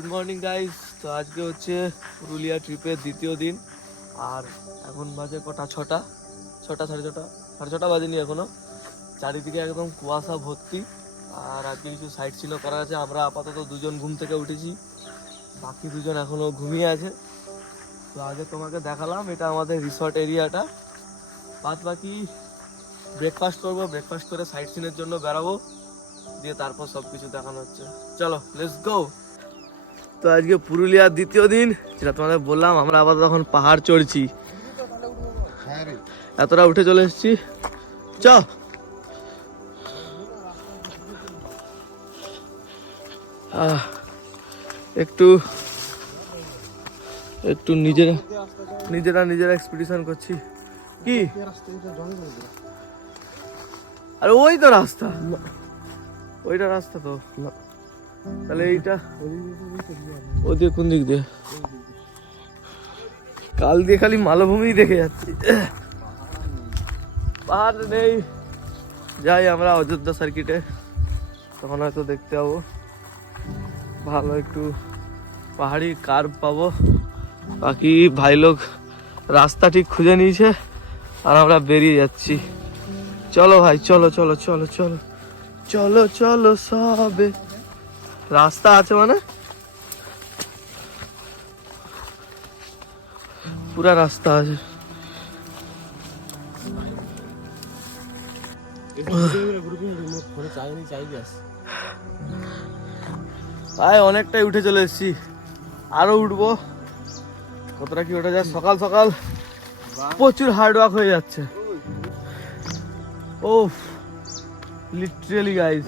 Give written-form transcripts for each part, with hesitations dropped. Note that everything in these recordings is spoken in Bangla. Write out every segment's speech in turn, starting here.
Good morning guys. তো আজকে হচ্ছে পুরুলিয়া ট্রিপের দ্বিতীয় দিন। আর এখন বাজে কটা, ছটা সাড়ে ছটা বাজেনি এখনো। চারিদিকে একদম কুয়াশা ভর্তি। আর আজকে কিছু সাইট সিনও করা আছে। আমরা আপাতত দুজন ঘুম থেকে উঠেছি, বাকি দুজন এখনো ঘুমিয়ে আছে। তো আগে তোমাকে দেখালাম এটা আমাদের রিসর্ট এরিয়াটা। বাদ বাকি ব্রেকফাস্ট করবো, ব্রেকফাস্ট করে সাইট সিনের জন্য বেরাবো, দিয়ে তারপর সব কিছু দেখানো হচ্ছে। চলো লেটস গো। তো আজকে পুরুলিয়ার দ্বিতীয় দিন, যেটা তোমাদের বললাম, আমরা আবার তখন পাহাড় চড়ছি। এতটা উঠে চলে এসেছি। চ একটু একটু নিজেরা এক্সপিডিশন করছি। কি আরে ওই তো রাস্তা, ওইটা রাস্তা তো। তাহলে এইটা ওদিকে কোন দিক দিয়ে? কাল দিয়ে খালি মালভূমি দেখে যাচ্ছি, পাহাড় নেই। যাই আমরা অযোধ্যা সার্কিটে, তখন হয়তো দেখতে পাবো ভালো একটু পাহাড়ি কার্ভ পাবো। বাকি ভাই লোক রাস্তা ঠিক খুঁজে নিয়েছে আর আমরা বেরিয়ে যাচ্ছি। চলো ভাই, চলো চলো চলো চলো চলো চলো সবে। রাস্তা আছে মানে পুরা রাস্তা আছে। ভাই অনেকটাই উঠে চলে এসেছি, আরো উঠবো। কতটা কি ওঠা যায়? সকাল সকাল প্রচুর হার্ড ওয়ার্ক হয়ে যাচ্ছে। ওফ, লিটারালি গাইস,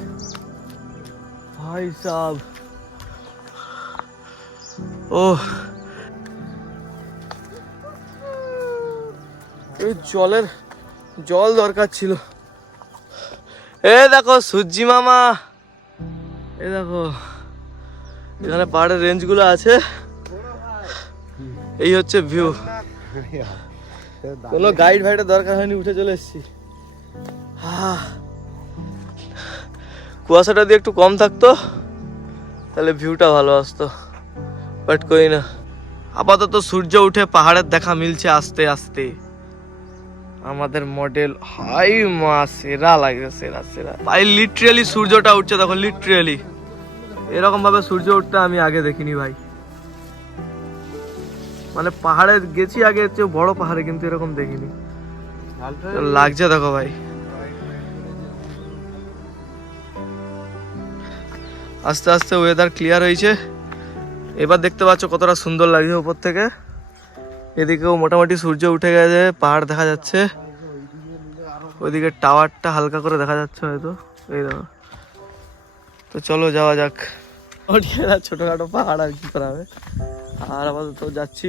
ভাই সাব। ওহ, এই জল দরকার ছিল। এ দেখো সূর্যি মামা, এ দেখো এখানে পাহাড়ের রেঞ্জ গুলো আছে। এই হচ্ছে ভিউ। কোনো গাইড ভাইডের দরকার হয়নি, উঠে চলে এসেছি। কুয়াশাটা দিয়ে একটু কম থাকতো তাহলে ভিউটা ভালো আসতো, বাট কই না। আপাতত সূর্য উঠে পাহাড়ের দেখা মিলছে আস্তে আস্তে। আমাদের মডেল হাই মা, সেরা লাগছে, সেরা সেরা ভাই। লিটারালি সূর্যটা উঠছে তখন, লিটারালি এরকম ভাবে সূর্য উঠতে আমি আগে দেখিনি ভাই। মানে পাহাড়ে গেছি আগে, হচ্ছে বড় পাহাড়ে, কিন্তু এরকম দেখিনি। লাগছে দেখো ভাই। আস্তে আস্তে ওয়েদার ক্লিয়ার হয়েছে, এবার দেখতে পাচ্ছ কতটা সুন্দর লাগছে উপর থেকে। এদিকেও মোটামুটি সূর্য উঠে গেছে, পাহাড় দেখা যাচ্ছে। ওইদিকে টাওয়ারটা হালকা করে দেখা যাচ্ছে হয়তো, এই দেখো। তো চলো যাওয়া যাক। ছোটখাটো পাহাড় আর কি করা হবে। আর আপাতত যাচ্ছি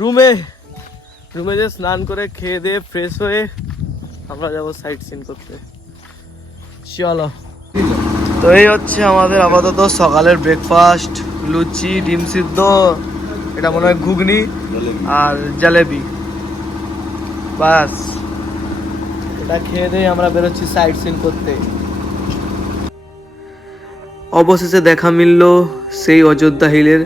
রুমে যে স্নান করে খেয়ে দিয়ে ফ্রেশ হয়ে আমরা যাবো সাইট সিন করতে। চলো। তো এই হচ্ছে আমাদের আপাতত সকালের ব্রেকফাস্ট। লুচি, ডিম সিদ্ধ, এটা মনে হয় ঘুগনি, আর জালেবি। বাস, এটা খেয়ে দিয়ে আমরা বেরোচ্ছি সাইট সিন করতে। অবশেষে দেখা মিলল সেই অযোধ্যা হিলের,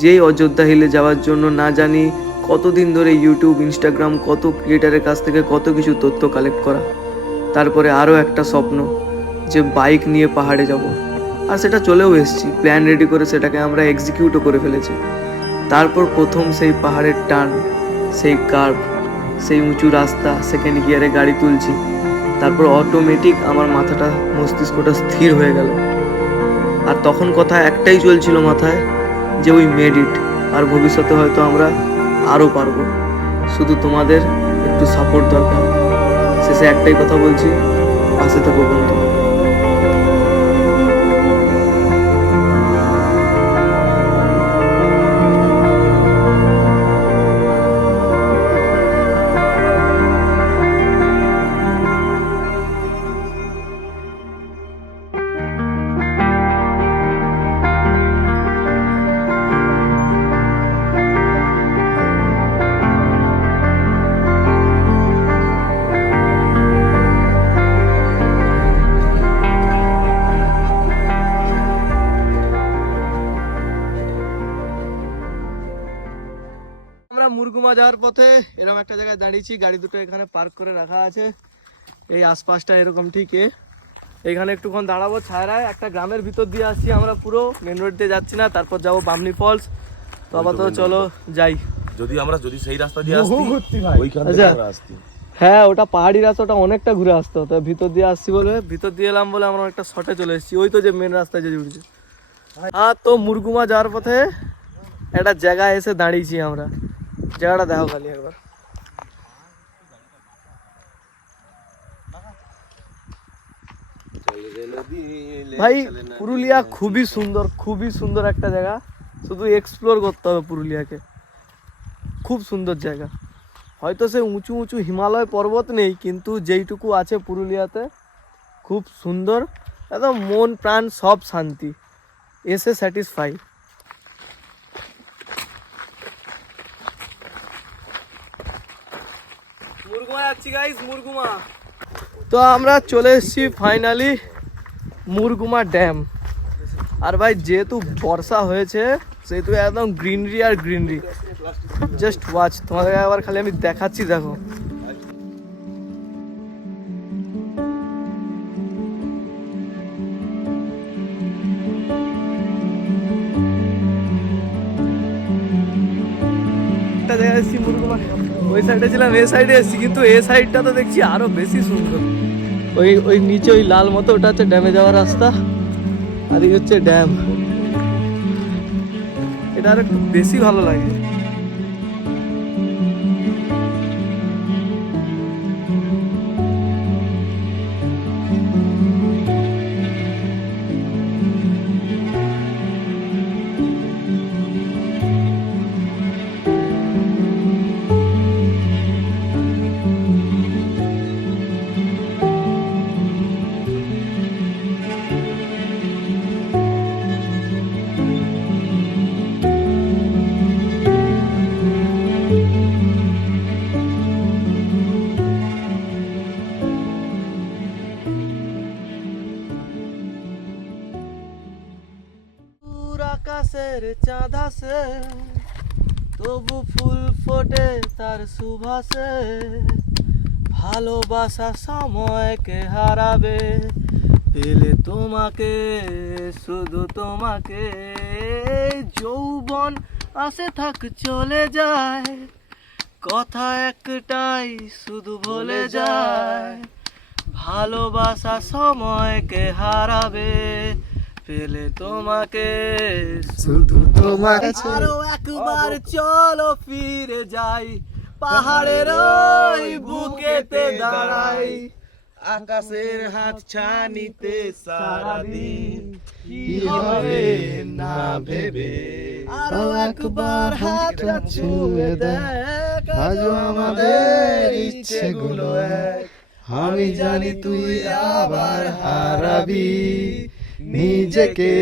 যেই অযোধ্যা হিলে যাওয়ার জন্য না জানি কতদিন ধরে ইউটিউব, ইনস্টাগ্রাম, কত ক্রিয়েটারের কাছ থেকে কত কিছু তথ্য কালেক্ট করা। তারপরে আরও একটা স্বপ্ন যে বাইক নিয়ে পাহাড়ে যাব, আর সেটা চলেও এসেছি। প্ল্যান রেডি করে সেটাকে আমরা এক্সিকিউটও করে ফেলেছি। তারপর প্রথম সেই পাহাড়ের টান, সেই কার্ভ, সেই উঁচু রাস্তা, সেকেন্ড গিয়ারে গাড়ি তুলছি। তারপর অটোমেটিক আমার মাথাটা, মস্তিষ্কটা স্থির হয়ে গেল। আর তখন কথা একটাই চলছিল মাথায়, যে উই মেড ইট। আর ভবিষ্যতে হয়তো আমরা আরও পারবো, শুধু তোমাদের একটু সাপোর্ট দরকার। শেষে একটাই কথা বলছি, পাশে থাকো বন্ধু। আমরা মুরগুমা যাওয়ার পথে এরকম একটা জায়গায় দাঁড়িয়েছি, গাড়ি দুটো এখানে পার্ক করে রাখা আছে এই আশপাশটা এরকম ঠিক এখানে একটুক্ষণ দাঁড়াবো ছায়রায়। একটা গ্রামের ভিতর দিয়ে আসছি আমরা, পুরো মেন রোড দিয়ে যাচ্ছি না, তারপর যাবো বামনি ফলস। তো আপাতত চলো যাই। যদি সেই রাস্তা দিয়ে আসতি ওইখান থেকে আমরা আসতি। হ্যাঁ ওটা পাহাড়ি রাস্তা, ওটা অনেকটা ঘুরে আসতে হতো, ভিতর দিয়ে আসছি বলে ভিতর দিয়ে এলাম বলে আমরা একটা শর্টে চলে এসেছি, ওই তো যে মেন রাস্তায় যে উঠছে। হ্যাঁ তো মুরগুমা যাওয়ার পথে একটা জায়গায় এসে দাঁড়িয়েছি আমরা, জায়গাটা দেখো খালি একবার। ভাই পুরুলিয়া খুবই সুন্দর একটা জায়গা, শুধু এক্সপ্লোর করতে হবে পুরুলিয়াকে, খুব সুন্দর জায়গা। হয়তো সে উঁচু উঁচু হিমালয় পর্বত নেই, কিন্তু যেইটুকু আছে পুরুলিয়াতে খুব সুন্দর, একদম মন প্রাণ সব শান্তি, এসে স্যাটিসফাই। মুরগুমা যাচ্ছি গাইস, মুরগুমা। তো আমরা চলে এসেছি ফাইনালি মুরগুমা ড্যাম। আর ভাই যেহেতু বর্ষা হয়েছে সেহেতু একদম গ্রিনারি আর গ্রিনারি, জাস্ট ওয়াচ। তোমাদের একবার খালি আমি দেখাচ্ছি, দেখো। একটা জায়গায় এসেছি মুরগুমা, ওই সাইডে ছিলাম, এই সাইডে এসেছি, কিন্তু এই সাইডটা তো দেখছি আরো বেশি সুন্দর। ওই নিচে ওই লাল মতো ওটা হচ্ছে ড্যামে যাওয়ার রাস্তা, আর এই হচ্ছে ড্যাম। এটা আর একটু বেশি ভালো লাগে। আকাশের চাঁদ আসে, তবু ফুল ফোটে তার সুবাসে, ভালোবাসা সময়কে হারাবে, পেলে তোমাকে শুধু তোমাকে, যৌবন আসে থাক চলে যায়, কথা একটাই শুধু ভুলে যায়, ভালোবাসা সময়কে হারাবে, পেলে তোমাকে শুধু তোমাকে। আরো একবার চলো ফিরে যাই, পাহাড়ের ওই বুকেতে দাঁড়াই, আকাশের হাত ছানিতে সারাদিন কি হবে না ভেবে, আরো একবার হাতটা ছুঁয়ে দেখ, আজও আমাদের ইচ্ছেগুলো এক, আমি জানি তুই আবার হারাবি নিজেকে।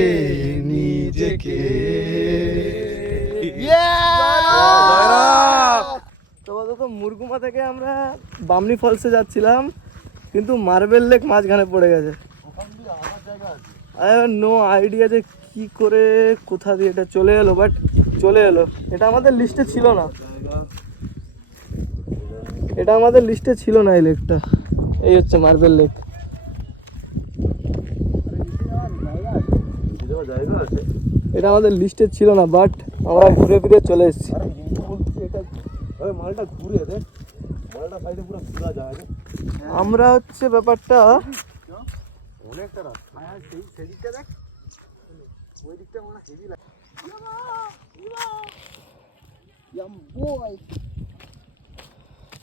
তো মুরগুমা থেকে আমরা বামনি ফলসে যাচ্ছিলাম, কিন্তু মার্বেল লেক মাঝখানে পড়ে গেছে। নো আইডিয়া যে কি করে কোথা দিয়ে এটা চলে এলো, বাট চলে এলো। এটা আমাদের লিস্টে ছিল না, এই লেকটা। এই হচ্ছে মার্বেল লেক। এটা আমাদের লিস্টে ছিল না, বাট আমরা ঘুরে ফিরে চলে এসেছি। আমরা হচ্ছে ব্যাপারটা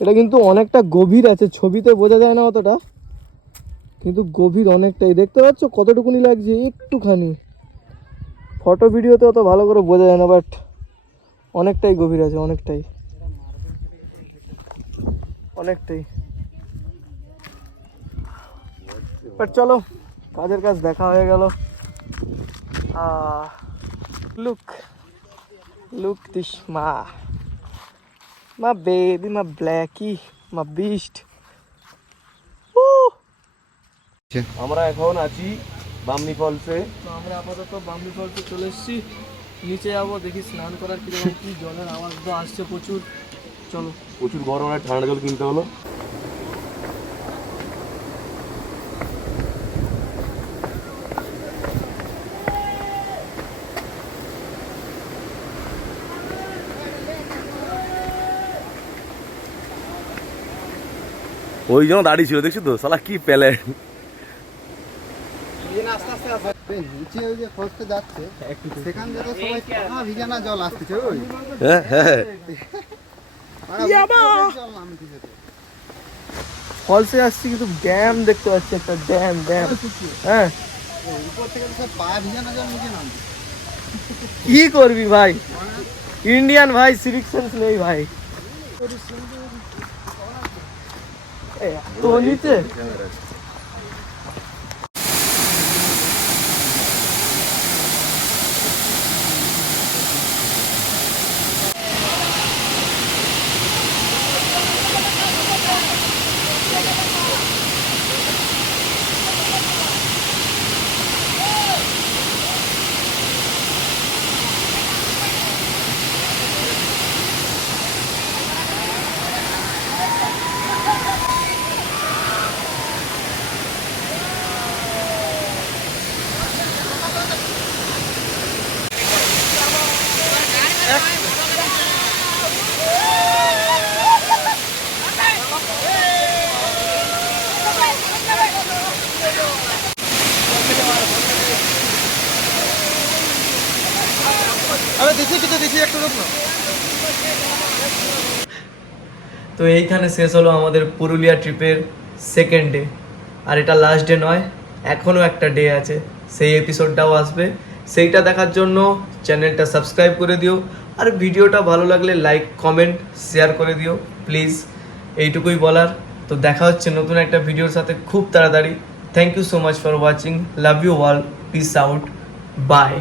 এটা কিন্তু অনেকটা গভীর আছে, ছবিতে বোঝা যায় না অতটা, কিন্তু গভীর অনেকটাই। দেখতে পাচ্ছ কতটুকুনি লাগছে, একটুখানি। ফটো ভিডিওতে অত ভালো করে বোঝা যায় না, বাট অনেকটাই গভীর আছে, অনেকটাই। বাট চলো, কাজের কাজ দেখা হয়ে গেল। লুক দিস মা বেবি, মা ব্ল্যাকি, মা বিস্ট। আমরা এখন আছি বামনি ফলসে। তো আমরা আপাতত বামনি ফলসে চলে এসেছি। নিচে যাবো, দেখি স্নান করার কিরকম কি জলের আওয়াজ তো আসছে প্রচুর। চলো। প্রচুর গরম, আর ঠান্ডা জল কিনতে হলো। ওই জন্য দাঁড়িয়ে ছিল, দেখছি তো শালা কি পেলে। নিচে ওই যে খসতে যাচ্ছে সেখান থেকে সবাই ভিজানা জল আসতেছে ওই হ্যাঁ হ্যাঁ জল নামতেছে তো। ফলসে আসছি কিন্তু ড্যাম দেখতে পাচ্ছি, একটা ড্যাম। হ্যাঁ, উপর থেকে তো সব পা ভিজানা জল নিচে নামছে। কি করবি ভাই, ইন্ডিয়ান ভাই, সিভিক সেন্স নেই ভাই। তো নিচে তো এইখানে শেষ হলো আমাদের পুরুলিয়া ট্রিপের সেকেন্ড ডে। আর এটা লাস্ট ডে নয়, এখনও একটা ডে আছে, সেই এপিসোডটাও আসবে। সেইটা দেখার জন্য চ্যানেলটা সাবস্ক্রাইব করে দিও, আর ভিডিওটা ভালো লাগলে লাইক কমেন্ট শেয়ার করে দিও প্লিজ। এইটুকুই বলার। তো দেখা হচ্ছে নতুন একটা ভিডিওর সাথে খুব তাড়াতাড়ি। Thank you so much for watching, love you all, peace out, by.